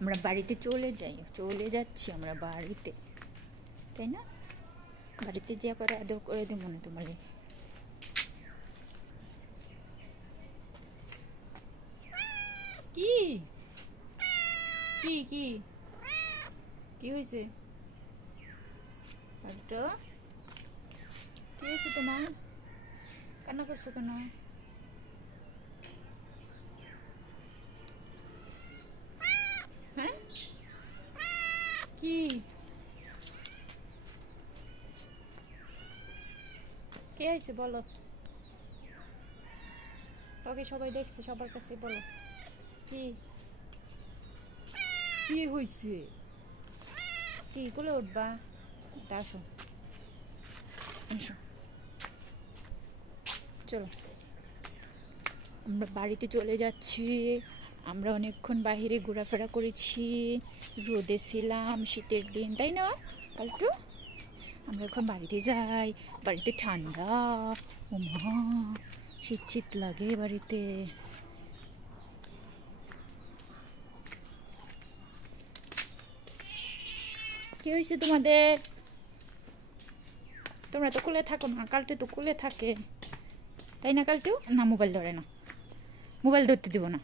আমরা বাড়িতে চলে যাচ্ছি আমরা বাড়িতে, তাই না? বাড়িতে যে পরে আদর করে দেব মনে তোমার। কি কি কি কি হয়েছে? কি হয়েছে তোমার? কান্না করছো কেন? হ্যাঁ কি কে হয়েছে বলো? ওকে সবাই দেখছে, সবার কাছে বলো কি কি হয়েছে? কি কোলে উঠবা? আসো আসো, চলো আমরা বাড়িতে চলে যাচ্ছি। আমরা অনেকক্ষণ বাইরে ঘোরাফেরা করেছি, রোদে ছিলাম, শীতের দিন, তাই না পাল্টু? আমরা এখন বাড়িতে যাই। বাড়িতে ঠান্ডা, ও মা শীত শীত লাগে বাড়িতে। কি হয়েছে তোমাদের? তোমরা তো কোলে থাকো না, কালটু তো কোলে থাকে, তাই না? কালটু না মোবাইল ধরে না, মোবাইল ধরতে দিব না।